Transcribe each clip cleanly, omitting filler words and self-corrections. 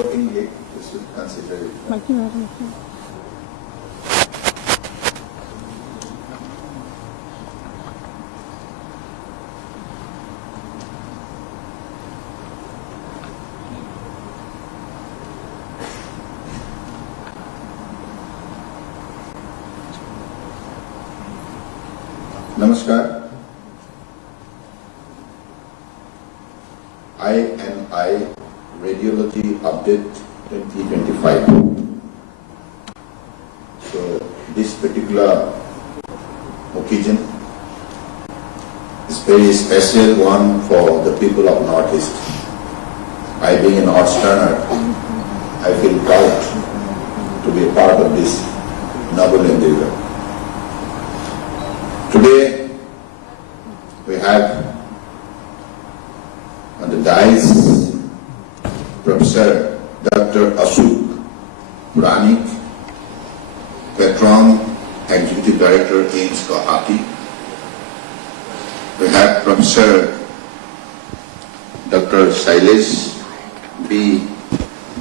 accordingly we should consider it. Namaskar. INI Radiology Update 2025. So this particular occasion is very special one for the people of Northeast. I being an Northeasterner, I feel proud to be a part of this noble endeavor. Today, we have on the dais Professor Dr. Ashok Puranik, Patron, Executive Director, AIIMS Guwahati. We have Professor Dr. Shailesh B.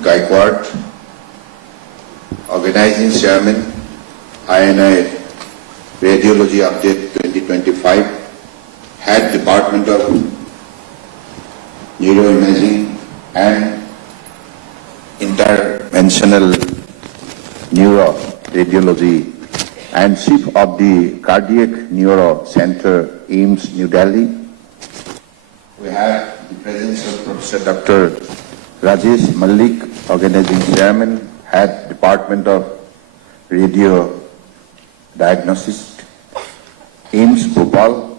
Gaikwad, Organizing Chairman, INI Radiology Update 2025, Head Department of Neuroimaging and Interventional Neuroradiology, and Chief of the Cardiac Neuro Center, AIIMS, New Delhi. We have the presence of Professor Dr. Rajesh Malik, Organizing Chairman, Head Department of Radio Diagnosis, AIIMS Bhopal.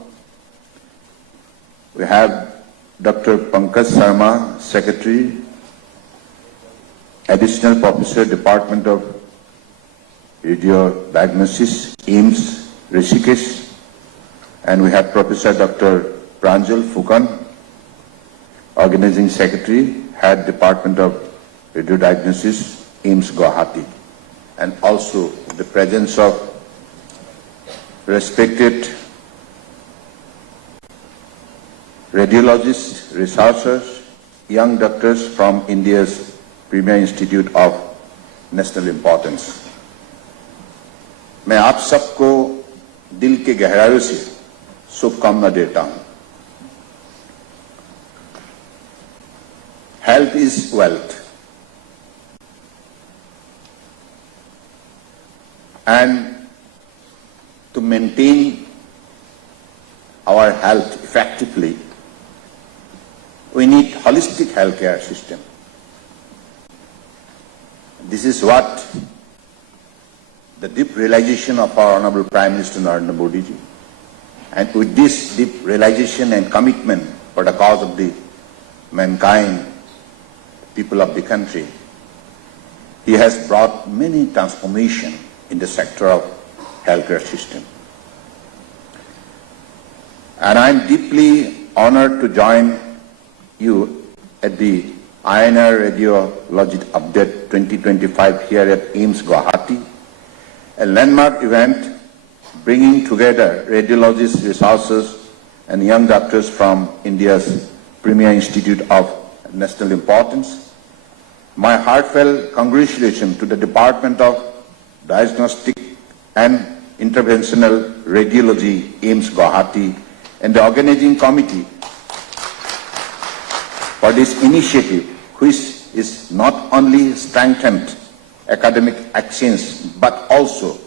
We have Dr. Pankaj Sharma, Secretary, Additional Professor, Department of Radio Diagnosis, AIIMS Rishikesh. And we have Professor Dr. Pranjal Phukan, Organizing Secretary, Head Department of Radio Diagnosis, AIIMS Guwahati. And also the presence of respected radiologists, researchers, young doctors from India's premier institute of national importance. मैं आप सबको दिल के गहराइयों से शुभकामना देता हूं. Health is wealth. And to maintain our health effectively, we need holistic healthcare system. This is what the deep realization of our Honorable Prime Minister Narendra Modi ji. And with this deep realization and commitment for the cause of the mankind, people of the country, he has brought many transformation in the sector of healthcare system. And I am deeply honored to join you at the INI Radiology Update 2025 here at AIIMS Guwahati, a landmark event bringing together radiologists, researchers and young doctors from India's premier institute of national importance. My heartfelt congratulations to the Department of Diagnostic and Interventional Radiology, AIIMS Guwahati, and the organizing committee for this initiative, which is not only strengthened academic excellence but also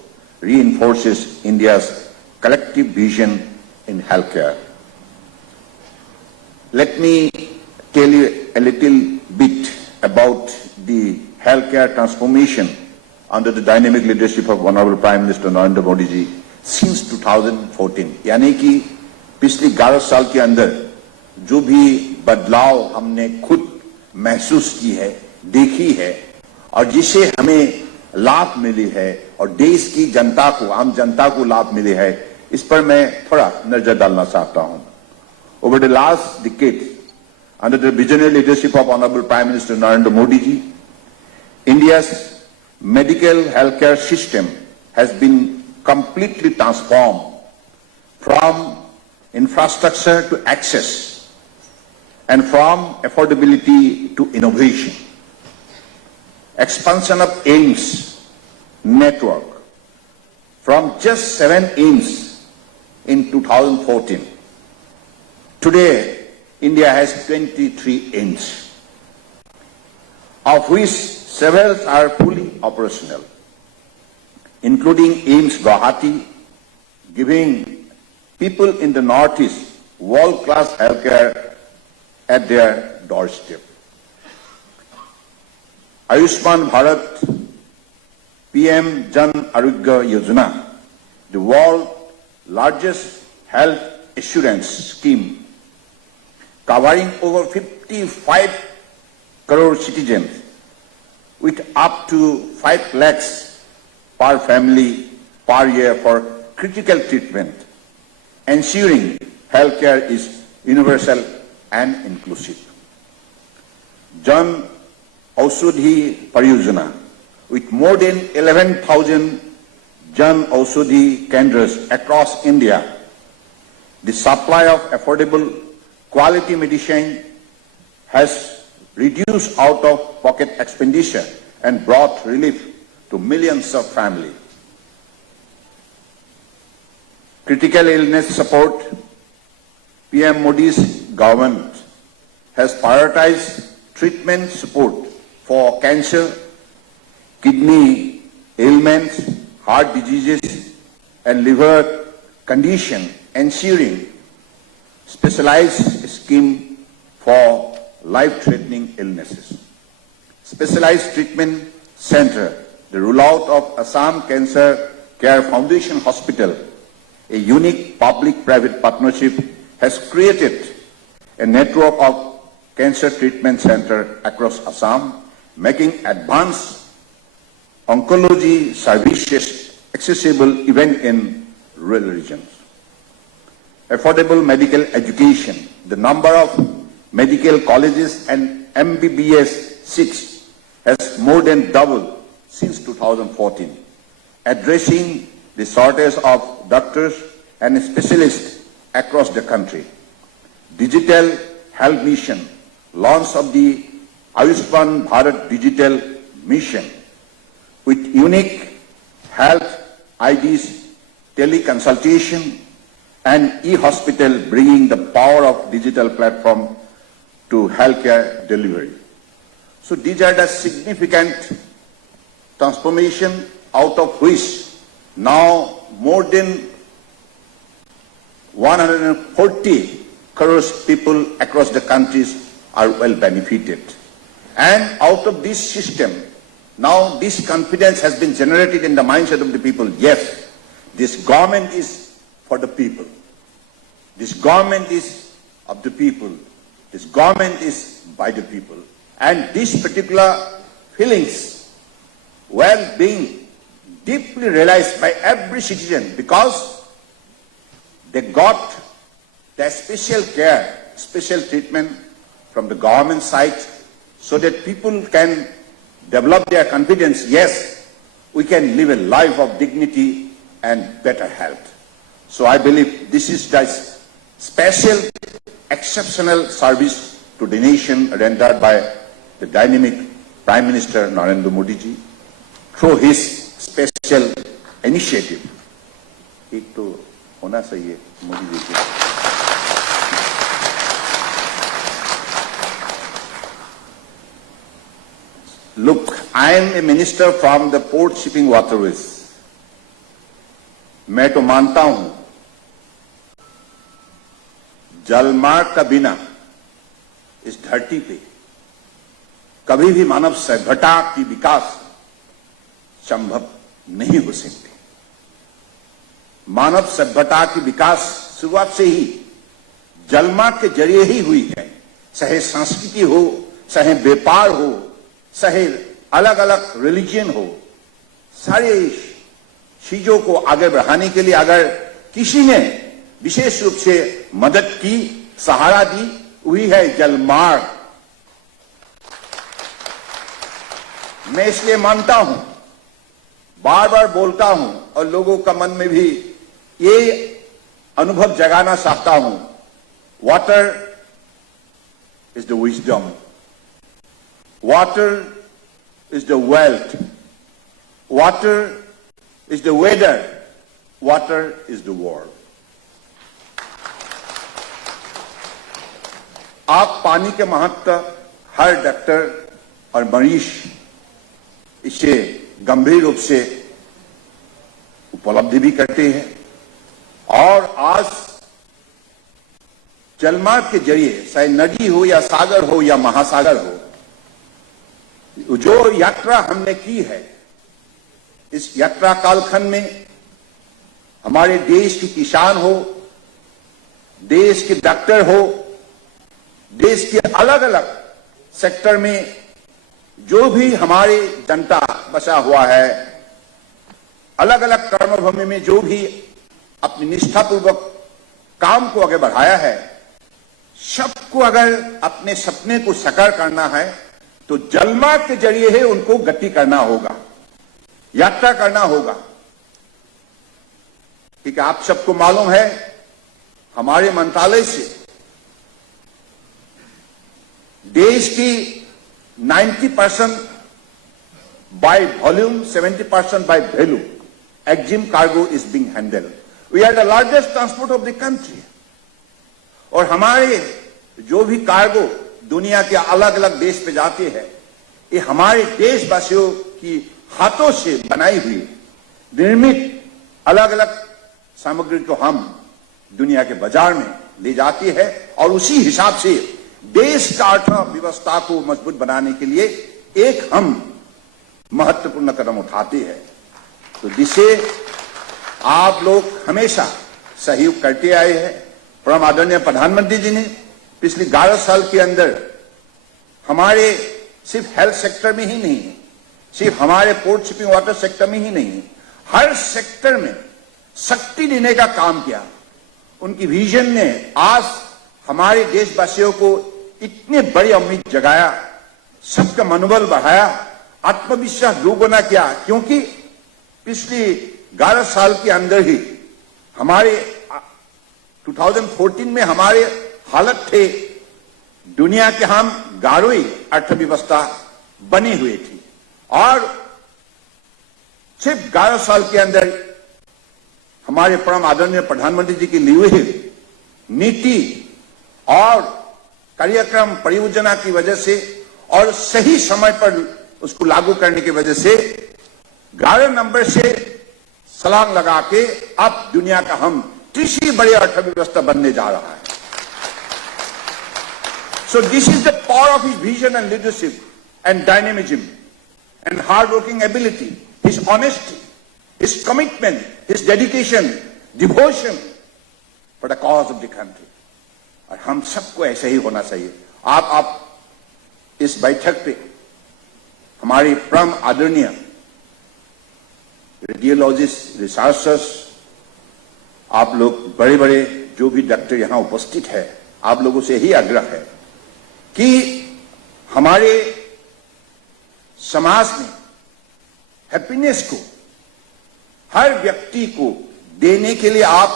reinforces India's collective vision in healthcare. Let me tell you a little bit about the healthcare transformation under the dynamic leadership of Honorable Prime Minister Narendra Modi ji since 2014. यानी कि पिछले 11 साल के अंदर जो भी बदलाव हमने खुद महसूस की है, देखी है और जिसे हमें लाभ मिली है और देश की जनता को, आम जनता को लाभ मिले है, इस पर मैं थोड़ा नजर डालना चाहता हूं. Over the last decade, under the visionary leadership of Honorable Prime Minister Narendra Modi ji, India's medical healthcare system has been completely transformed from infrastructure to access and from affordability to innovation. expansion of AIIMS network from just 7 AIIMS in 2014. Today, India has 23 AIIMS, of which several are fully operational, including AIIMS Guwahati, giving people in the Northeast world-class healthcare at their doorstep. Ayushman Bharat PM Jan Arogya Yojana, the world's largest health assurance scheme, covering over 55 crore citizens with up to 5 lakhs per family per year for critical treatment, ensuring healthcare is universal and inclusive. Jan Aushadhi Pariyojana, with more than 11,000 Jan Aushadhi Kendras across India, the supply of affordable quality medicine has reduced out-of-pocket expenditure and brought relief to millions of families. Critical illness support, PM Modi's government has prioritized treatment support for cancer, kidney ailments, heart diseases, and liver condition, ensuring specialized scheme for life-threatening illnesses. Specialized treatment center, the rollout of Assam Cancer Care Foundation Hospital, a unique public-private partnership, has created a network of cancer treatment centers across Assam, making advanced oncology services accessible even in rural regions. Affordable medical education, the number of medical colleges and MBBS seats has more than doubled since 2014, addressing the shortage of doctors and specialists across the country. Digital Health Mission, launch of the Ayushman Bharat Digital Mission with unique health IDs, teleconsultation, and e-hospital, bringing the power of digital platform to healthcare delivery. So these are the significant transformation, out of which now more than 140 crores people across the countries are well benefited. And out of this system, now this confidence has been generated in the mindset of the people. Yes, this government is for the people. This government is of the people. This government is by the people. And these particular feelings were being deeply realized by every citizen, because they got the special care, special treatment from the government side, so that people can develop their confidence. Yes, we can live a life of dignity and better health. So I believe this is the special, exceptional service to the nation rendered by the dynamic Prime Minister Narendra Modi ji through his special initiative. एक तो होना चाहिए मोदी जी के. Look, I am a minister from the port shipping waterways. मैं तो मानता हूं जलमार्ग का बिना इस धरती पे कभी भी मानव सभ्यता की विकास संभव नहीं हो सकती. मानव सभ्यता की विकास शुरुआत से ही जलमार्ग के जरिए ही हुई है. चाहे संस्कृति हो, चाहे व्यापार हो, चाहे अलग अलग रिलीजन हो, सारे चीजों को आगे बढ़ाने के लिए अगर किसी ने विशेष रूप से मदद की, सहारा दी, वही है जलमार्ग. मैं इसलिए मानता हूं, बार बार बोलता हूं और लोगों का मन में भी ये अनुभव जगाना चाहता हूं. Water is the wisdom. Water is the wealth. Water is the weather. Water is the world. आप पानी के महत्व हर डॉक्टर और मरीज इसे गंभीर रूप से उपलब्धि भी करते हैं और आज जलमार्ग के जरिए चाहे नदी हो या सागर हो या महासागर हो, जो यात्रा हमने की है, इस यात्रा कालखंड में हमारे देश के किसान हो, देश के डॉक्टर हो, देश के अलग अलग सेक्टर में जो भी हमारे जनता बसा हुआ है, अलग अलग कर्मभूमि में जो भी अपनी निष्ठापूर्वक काम को आगे बढ़ाया है, सबको अगर अपने सपने को साकार करना है तो जलमार्ग के जरिए ही उनको गति करना होगा, यात्रा करना होगा। क्योंकि आप सबको मालूम है हमारे मंत्रालय से देश की 90% by volume, 70% by value, EXIM cargo is being handled. We are the largest transport of the country. और हमारे जो भी कार्गो दुनिया के अलग अलग देश पे जाते हैं, ये हमारे देशवासियों की हाथों से बनाई हुई निर्मित अलग अलग सामग्री को हम दुनिया के बाजार में ले जाती है और उसी हिसाब से देश का अर्थव्यवस्था को मजबूत बनाने के लिए एक हम महत्वपूर्ण कदम उठाते हैं। तो जिसे आप लोग हमेशा सहयोग करते आए हैं। परम आदरणीय प्रधानमंत्री जी ने पिछले 11 साल के अंदर हमारे सिर्फ हेल्थ सेक्टर में ही नहीं, सिर्फ हमारे पोर्ट शिपिंग वाटर सेक्टर में ही नहीं, हर सेक्टर में शक्ति देने का काम किया। उनकी विजन ने आज हमारे देशवासियों को इतने बड़ी उम्मीद जगाया, सबका मनोबल बढ़ाया, आत्मविश्वास दोगुना किया, क्योंकि पिछले 11 साल के अंदर ही हमारे 2014 में हमारे हालत थे दुनिया के हम 11वीं अर्थव्यवस्था बनी हुई थी और सिर्फ 11 साल के अंदर हमारे परम आदरणीय प्रधानमंत्री जी की ली हुई नीति और कार्यक्रम परियोजना की वजह से और सही समय पर उसको लागू करने की वजह से 11 नंबर से छलांग लगा के अब दुनिया का हम तीसरी बड़ी अर्थव्यवस्था बनने जा रहा है। So this is the power of his vision and leadership and dynamism and hard-working ability, his honesty, his commitment, his dedication, devotion for the cause of the country. और हम सबको ऐसे ही होना चाहिए। आप इस बैठक पे हमारे परम आदरणीय रेडियोलॉजिस्ट, रिसर्चर्स, आप लोग बड़े बड़े जो भी डॉक्टर यहां उपस्थित है, आप लोगों से ही आग्रह है कि हमारे समाज में हैप्पीनेस को हर व्यक्ति को देने के लिए आप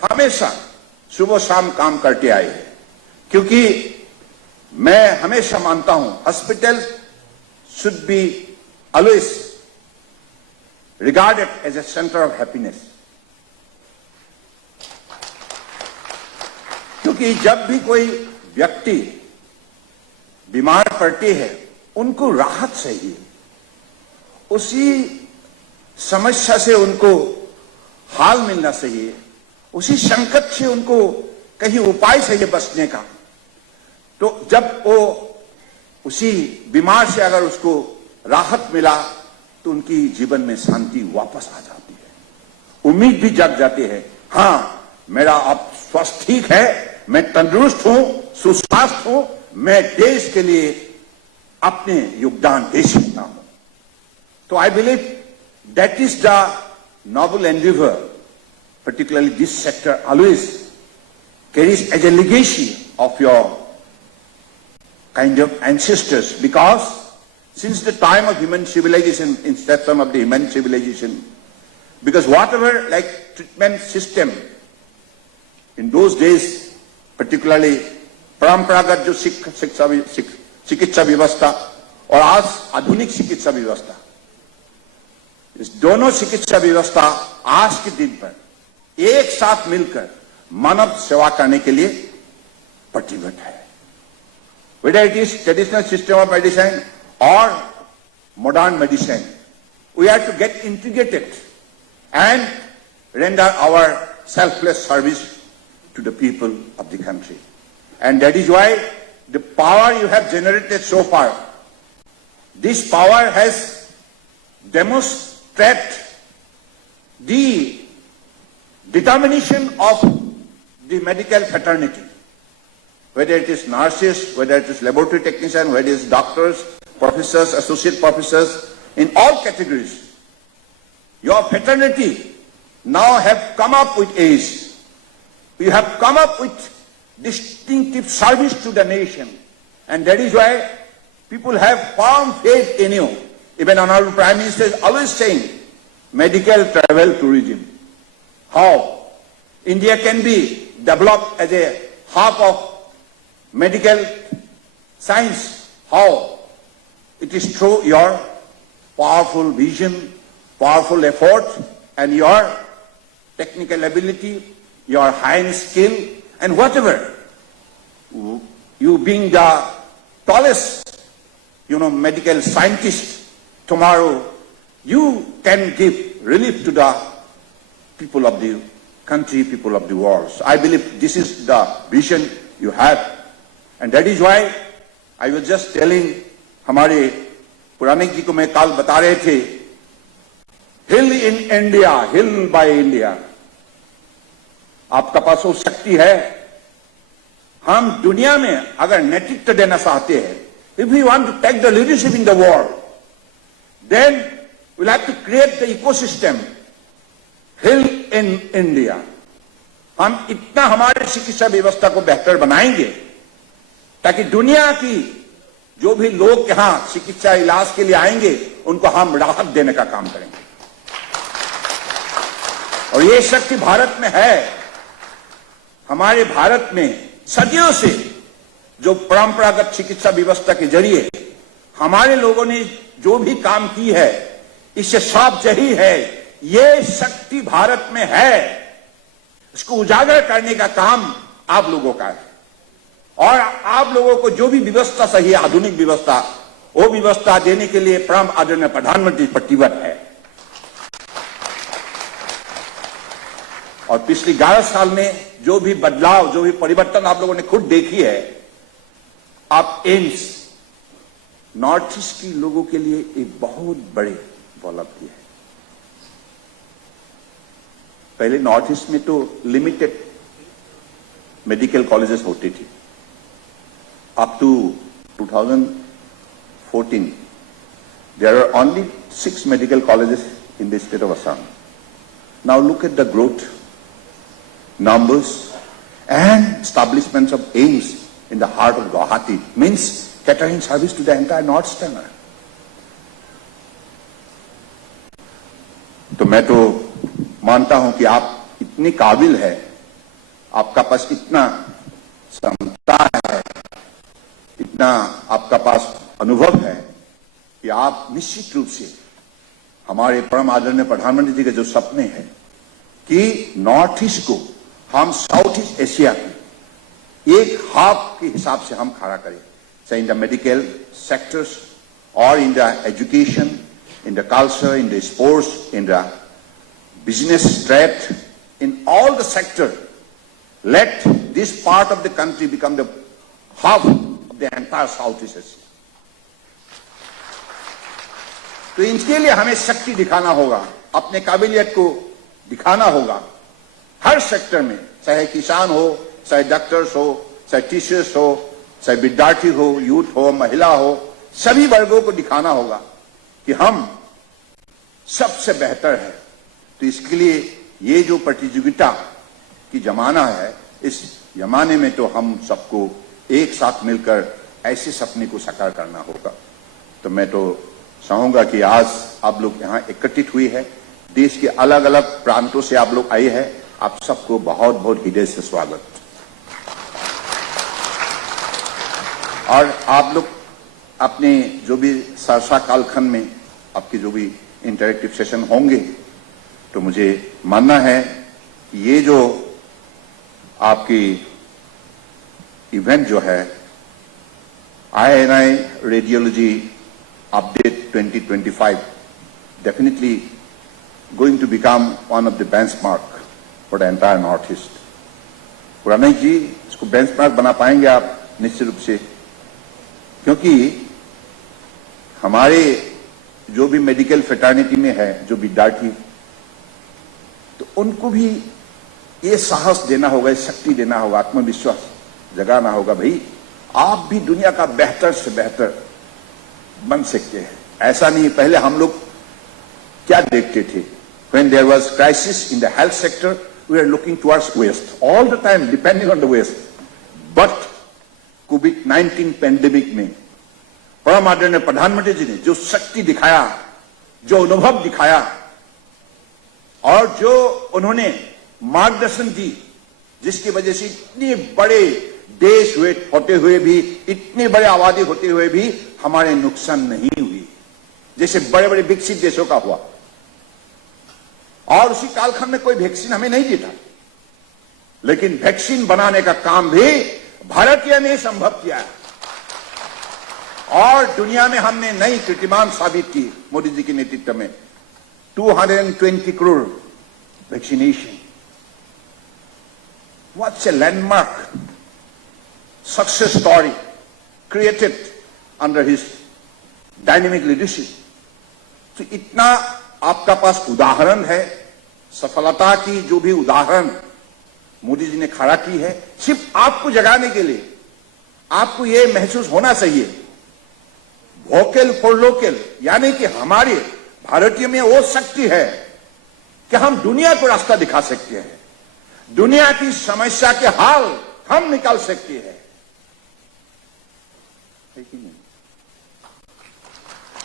हमेशा सुबह शाम काम करते आए हैं। क्योंकि मैं हमेशा मानता हूं hospital should be always regarded as a centre of happiness. क्योंकि जब भी कोई व्यक्ति बीमार पड़ते हैं उनको राहत चाहिए, उसी समस्या से उनको हाल मिलना चाहिए, उसी संकट से उनको कहीं उपाय चाहिए बचने का। तो जब वो उसी बीमार से अगर उसको राहत मिला तो उनकी जीवन में शांति वापस आ जाती है, उम्मीद भी जग जाती है। हाँ, मेरा अब स्वास्थ्य ठीक है, मैं तंदुरुस्त हूं, सुस्वास्थ्य हूं, मैं देश के लिए अपने योगदान दे सकता हूं। तो I believe that is the noble endeavour, particularly this sector always carries as a legacy of your kind of ancestors, because since the time of human civilization, inception of the human civilization, because whatever like treatment system in those days, particularly परंपरागत जो चिकित्सा व्यवस्था और आज आधुनिक चिकित्सा व्यवस्था, इस दोनों चिकित्सा व्यवस्था आज के दिन पर एक साथ मिलकर मानव सेवा करने के लिए प्रतिबद्ध है। Whether it is traditional system of medicine or modern medicine, we have to get integrated and render our selfless service to the people of the country. And that is why the power you have generated so far, this power has demonstrated the determination of the medical fraternity, whether it is nurses, whether it is laboratory technicians, whether it is doctors, professors, associate professors, in all categories. Your fraternity now have come up with age. You have come up with distinctive service to the nation. And that is why people have firm faith in you. Even Honorable Prime Minister is always saying, medical travel tourism. How India can be developed as a hub of medical science. How? It is through your powerful vision, powerful effort, and your technical ability, your high skill, and whatever. You being the tallest, medical scientist tomorrow, you can give relief to the people of the country, people of the world. So I believe this is the vision you have. And that is why I was just telling हमारे पुरानिक जी को मैं कल बता रहे थे, heal in India, heal by India. आपका पास वो शक्ति है। हम दुनिया में अगर नेतृत्व देना चाहते हैं, if we want to take the leadership in the world, then we'll have to create the ecosystem, hill in India. हम इतना हमारे चिकित्सा व्यवस्था को बेहतर बनाएंगे ताकि दुनिया की जो भी लोग यहां चिकित्सा इलाज के लिए आएंगे उनको हम राहत देने का काम करेंगे। और ये शक्ति भारत में है। हमारे भारत में सदियों से जो परंपरागत चिकित्सा व्यवस्था के जरिए हमारे लोगों ने जो भी काम की है, इससे साफ यही है, ये शक्ति भारत में है। इसको उजागर करने का काम आप लोगों का है। और आप लोगों को जो भी व्यवस्था चाहिए, आधुनिक व्यवस्था, वो व्यवस्था देने के लिए परम आदरणीय प्रधानमंत्री प्रतिबद्ध है। और पिछले 11 साल में जो भी बदलाव, जो भी परिवर्तन आप लोगों ने खुद देखी है, आप एम्स नॉर्थ ईस्ट के लोगों के लिए एक बहुत बड़े उपलब्धि है। पहले नॉर्थ ईस्ट में तो लिमिटेड मेडिकल कॉलेजेस होती थी। Up to 2014, there are only 6 medical colleges in the state of Assam. Now look at the growth, numbers, and establishments of AIIMS in the heart of Guwahati, means catering service to the entire North Eastern. तो मैं तो मानता हूं कि आप इतने काबिल है, आपका पास इतना क्षमता है, इतना आपका पास अनुभव है कि आप निश्चित रूप से हमारे परम आदरणीय प्रधानमंत्री जी के जो सपने हैं कि नॉर्थ ईस्ट को हम साउथ ईस्ट एशिया की एक हब के हिसाब से हम खड़ा करें, चाहे इन द मेडिकल सेक्टर्स और in the education, in the culture, in the sports, in the business trade, in all the sector, let this part of the country become the hub the entire Southeast Asia. तो इनके लिए हमें शक्ति दिखाना होगा, अपने काबिलियत को दिखाना होगा हर सेक्टर में, चाहे किसान हो, चाहे डॉक्टर्स हो, चाहे टीचर्स हो, चाहे विद्यार्थी हो, यूथ हो, महिला हो, सभी वर्गों को दिखाना होगा कि हम सबसे बेहतर है। तो इसके लिए ये जो प्रतियोगिता की जमाना है, इस जमाने में तो हम सबको एक साथ मिलकर ऐसे सपने को साकार करना होगा। तो मैं तो चाहूंगा कि आज आप लोग यहाँ एकत्रित हुई है, देश के अलग अलग प्रांतों से आप लोग आए हैं, आप सबको बहुत बहुत हृदय से स्वागत। और आप लोग अपने जो भी सरसा कालखंड में आपके जो भी इंटरेक्टिव सेशन होंगे, तो मुझे मानना है कि ये जो आपकी इवेंट जो है INI radiology update 2025 definitely going to become one of the benchmark for the entire north east. पुराना जी इसको बेंचमार्क बना पाएंगे आप निश्चित रूप से, क्योंकि हमारे जो भी मेडिकल फ्रेटर्निटी में है जो विद्यार्थी, तो उनको भी ये साहस देना होगा, शक्ति देना होगा, आत्मविश्वास जगाना होगा, भाई आप भी दुनिया का बेहतर से बेहतर बन सकते हैं। ऐसा नहीं, पहले हम लोग क्या देखते थे, when there was crisis in the health sector we are looking towards west all the time, depending on the west, but COVID-19 pandemic में परम आदरणीय प्रधानमंत्री जी ने जो शक्ति दिखाया, जो अनुभव दिखाया और जो उन्होंने मार्गदर्शन दी, जिसकी वजह से इतने बड़े देश होते हुए भी, इतने बड़े आबादी होते हुए भी हमारे नुकसान नहीं हुई, जैसे बड़े बड़े विकसित देशों का हुआ। और उसी कालखंड में कोई वैक्सीन हमें नहीं देता, लेकिन वैक्सीन बनाने का काम भी भारतीय ने संभव किया है और दुनिया में हमने नई कीर्तिमान साबित की मोदी जी के नेतृत्व में। 220 crore vaccination, what's a landmark success story created under his dynamic leadership. तो इतना आपका पास उदाहरण है, सफलता की जो भी उदाहरण मोदी जी ने खड़ा की है, सिर्फ आपको जगाने के लिए आपको यह महसूस होना चाहिए, वोकल फॉर लोकल, यानी कि हमारे भारतीय में वो शक्ति है कि हम दुनिया को रास्ता दिखा सकते हैं, दुनिया की समस्या के हल हम निकाल सकते हैं। है कि नहीं?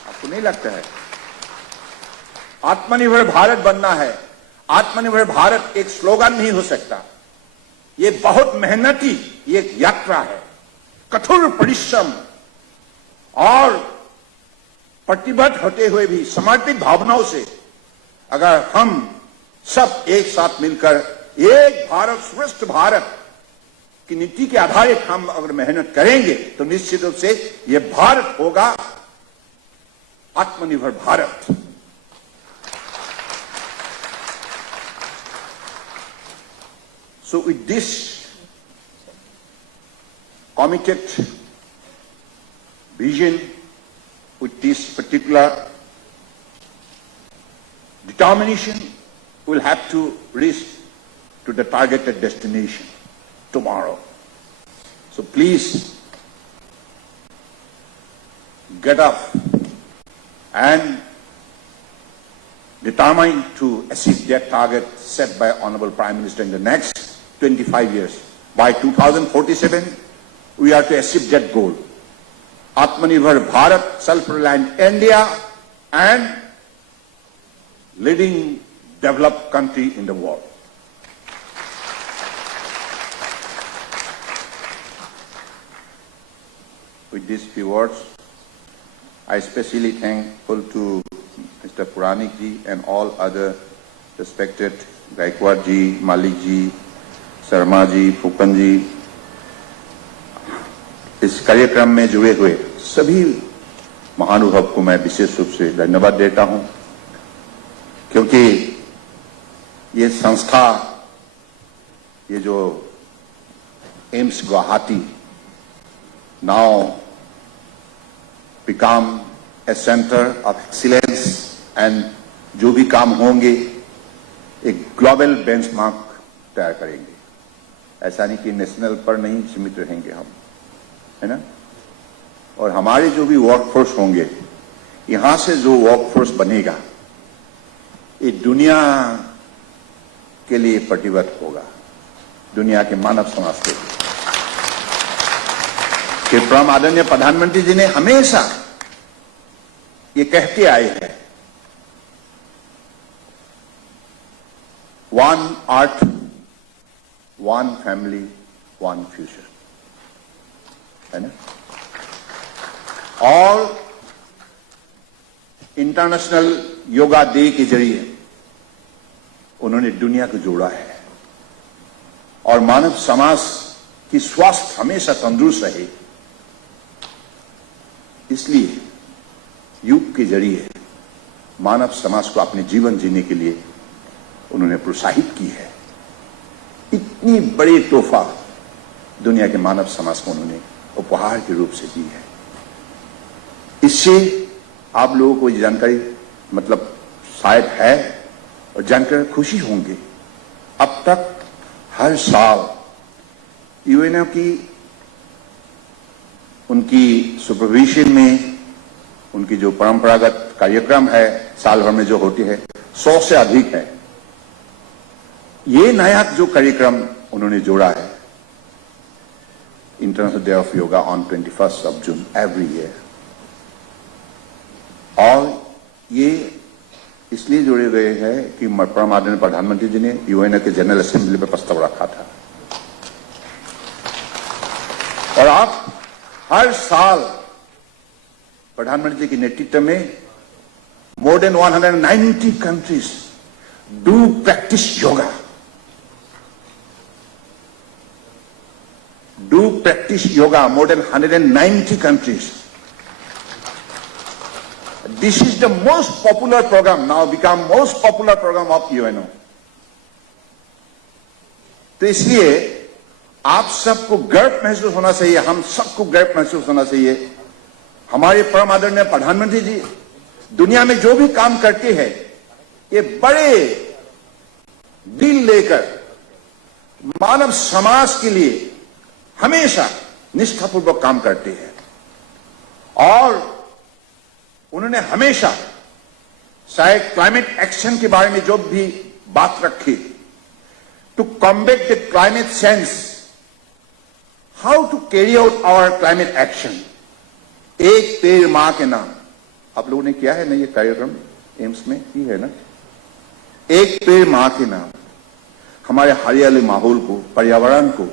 आपको नहीं लगता है आत्मनिर्भर भारत बनना है? आत्मनिर्भर भारत एक स्लोगन नहीं हो सकता, ये बहुत मेहनती ये एक यात्रा है, कठोर परिश्रम और प्रतिबद्ध होते हुए भी समर्पित भावनाओं से अगर हम सब एक साथ मिलकर एक भारत श्रेष्ठ भारत की नीति के आधारित हम अगर मेहनत करेंगे, तो निश्चित रूप से यह भारत होगा आत्मनिर्भर Bharat. So with this committed vision, with this particular determination, we'll have to reach to the targeted destination tomorrow. So please get up and determine to achieve that target set by Honorable Prime Minister in the next 25 years. By 2047, we are to achieve that goal. Atmanirbhar Bharat, self-reliant India, and leading developed country in the world. With these few words, I especially thankful to Mr. Puranik ji and all other respected Gaikwad ji, Malik ji, Sharma ji, फूकन जी, इस कार्यक्रम में जुड़े हुए सभी महानुभाव को मैं विशेष रूप से धन्यवाद देता हूं, क्योंकि ये संस्था, ये जो AIIMS Guwahati now become a centre of excellence, and जो भी काम होंगे एक ग्लोबल बेंचमार्क तैयार करेंगे। ऐसा नहीं कि नेशनल पर नहीं सीमित रहेंगे हम, है ना। और हमारे जो भी वर्कफोर्स होंगे, यहां से जो वर्कफोर्स बनेगा, ये दुनिया के लिए प्रतिबद्ध होगा, दुनिया के मानव समाज के लिए। कि परम आदरणीय प्रधानमंत्री जी ने हमेशा ये कहते आए हैं, one earth, one family, one future, है ना। और इंटरनेशनल योगा डे के जरिए उन्होंने दुनिया को जोड़ा है और मानव समाज की स्वास्थ्य हमेशा तंदुरुस्त रहे, इसलिए योग के जरिए मानव समाज को अपने जीवन जीने के लिए उन्होंने प्रोत्साहित की है। इतनी बड़ी तोहफा दुनिया के मानव समाज को उन्होंने उपहार के रूप से दी है। इससे आप लोगों को ये जानकारी मतलब शायद है और जानकर खुशी होंगे। अब तक हर साल यूएनओ की उनकी सुपरविजन में उनकी जो परंपरागत कार्यक्रम है साल भर में जो होती है 100 से अधिक है। ये नया जो कार्यक्रम उन्होंने जोड़ा है international day of yoga on 21st of June every year, और ये इसलिए जोड़े गए हैं कि परम आदरणीय प्रधानमंत्री जी ने यूएनओ के जनरल असेंबली में प्रस्ताव रखा था और आप हर साल प्रधानमंत्री जी के नेतृत्व में more than 190 countries do practice yoga, more than 190 countries. This is the most popular program, now become most popular program of UNO. तो इसलिए आप सबको गर्व महसूस होना चाहिए, हम सबको गर्व महसूस होना चाहिए। हमारे परम आदरणीय प्रधानमंत्री जी दुनिया में जो भी काम करते हैं ये बड़े दिल लेकर मानव समाज के लिए हमेशा निष्ठापूर्वक काम करते हैं और उन्होंने हमेशा शायद क्लाइमेट एक्शन के बारे में जो भी बात रखी, to combat the climate change, how to carry out our climate action. एक पेड़ मां के नाम आप लोगों ने किया है ना, ये कार्यक्रम एम्स में ही है ना, एक पेड़ मां के नाम। हमारे हरियाली माहौल को, पर्यावरण को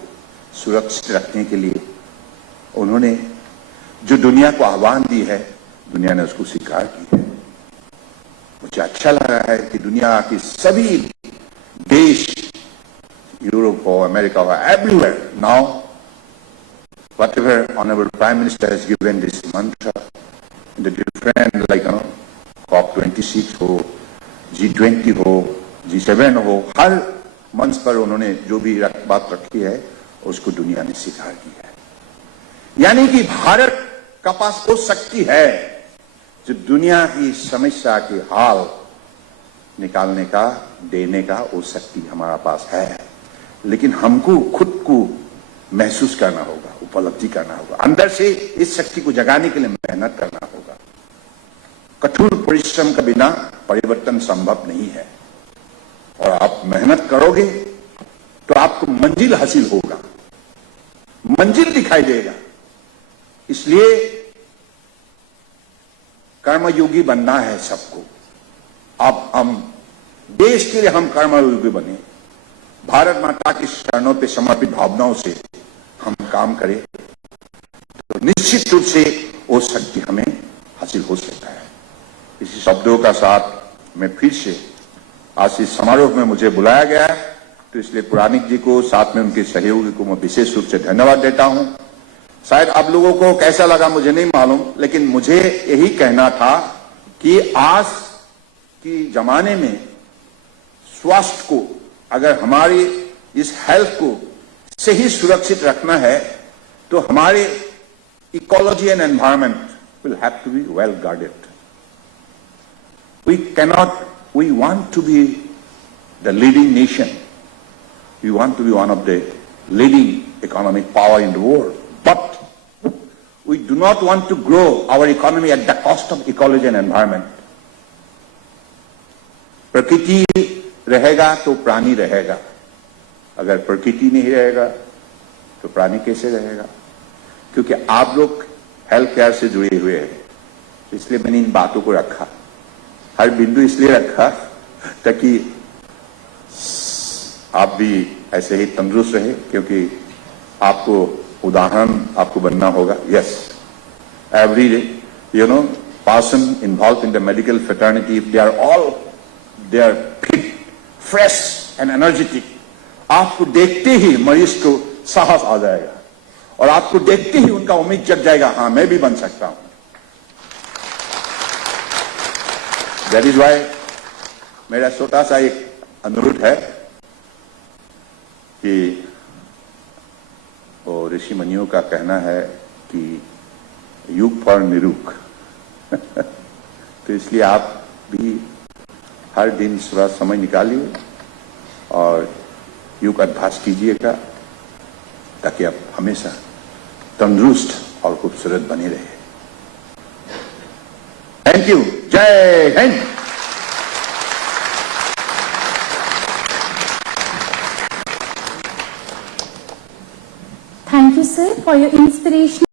सुरक्षित रखने के लिए उन्होंने जो दुनिया को आह्वान दी है, दुनिया ने उसको स्वीकार की है। मुझे अच्छा लग रहा है कि दुनिया के सभी देश, यूरोप हो, अमेरिका हो, everywhere now whatever honorable prime minister has given this mantra in the different like COP26 हो, G20 हो, G7 हो, हर मंच पर उन्होंने जो भी बात रखी है उसको दुनिया ने स्वीकार की है। यानी कि भारत का पास वो शक्ति है जो दुनिया की समस्या के हाल निकालने का, देने का वो शक्ति हमारा पास है। लेकिन हमको खुद को महसूस करना होगा, उपलब्धि करना होगा, अंदर से इस शक्ति को जगाने के लिए मेहनत करना होगा। कठोर परिश्रम के बिना परिवर्तन संभव नहीं है और आप मेहनत करोगे तो आपको मंजिल हासिल होगा, मंजिल दिखाई देगा। इसलिए कर्मयोगी बनना है सबको। अब हम देश के लिए हम कर्मयोगी बने, भारत माता की शरणों पे समर्पित भावनाओं से हम काम करें तो निश्चित रूप से वो शक्ति हमें हासिल हो सकता है। इसी शब्दों का साथ मैं फिर से आज इस समारोह में मुझे बुलाया गया है तो इसलिए पुराणिक जी को, साथ में उनके सहयोगी को मैं विशेष रूप से धन्यवाद देता हूं। शायद आप लोगों को कैसा लगा मुझे नहीं मालूम, लेकिन मुझे यही कहना था कि आज की जमाने में स्वास्थ्य को, अगर हमारी इस हेल्थ को सही सुरक्षित रखना है तो हमारे ecology and environment will have to be well guarded. We want to be the leading nation, we want to be one of the leading economic power in the world, but we do not want to grow our economy at the cost of ecology and environment. प्रकृति रहेगा तो प्राणी रहेगा, अगर प्रकृति नहीं रहेगा तो प्राणी कैसे रहेगा? क्योंकि आप लोग हेल्थ केयर से जुड़े हुए हैं, इसलिए मैंने इन बातों को रखा, हर बिंदु इसलिए रखा ताकि आप भी ऐसे ही तंदुरुस्त रहे, क्योंकि आपको उदाहरण आपको बनना होगा। Yes, every day person involved in the medical fraternity, if they are fit, fresh and energetic, आपको देखते ही मरीज को साहस आ जाएगा और आपको देखते ही उनका उम्मीद जग जाएगा, हाँ मैं भी बन सकता हूं. That is why मेरा छोटा सा एक अनुरोध है कि वो ऋषि मुनियों का कहना है कि युग फॉर निरुक. तो इसलिए आप भी हर दिन थोड़ा समय निकालिए और योग अभ्यास कीजिएगा ताकि आप हमेशा तंदुरुस्त और खूबसूरत बने रहे. Thank you. जय Hind. Thank you, sir, for your inspiration.